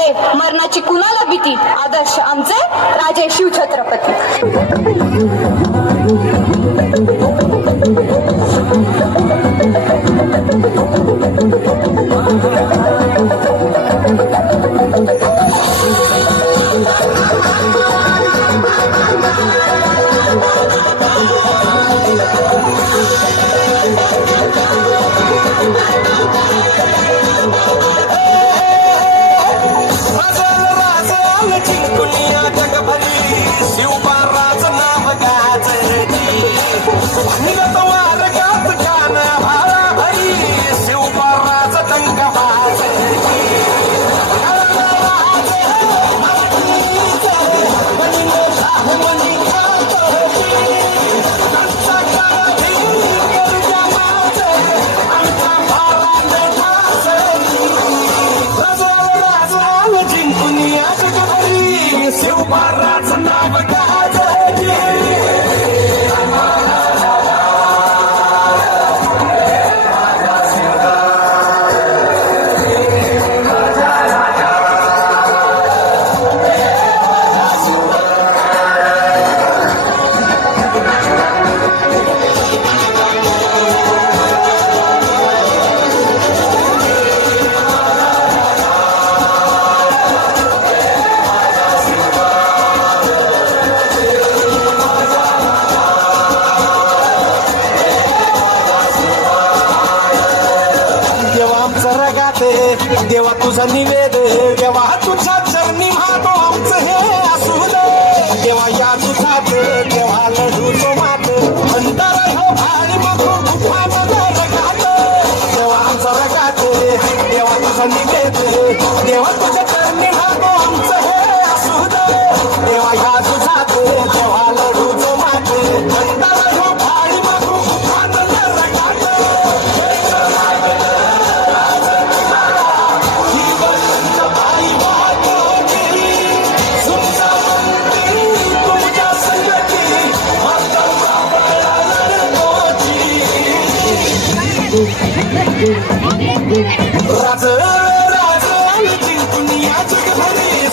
अरे मरणाची कुणाला भीती, आदर्श आमचे राजे शिवछत्रपती. देवा तुझा निवेद, देवा तुझा चरणी महातो आमचं हे असू दे. देवा या तुझात देवा लढू तो मात अंतर हो भारी बघू गुफान रगात. देवा आमचा रगात देवा तुझा निवेद, देवा तुझा चरणी महातो आमचं हे असू दे. देवा या तुझात देवा लढू तो मात अंतर हो भारी बघू गुफान रगात. राज राज जिंकून या जगभरी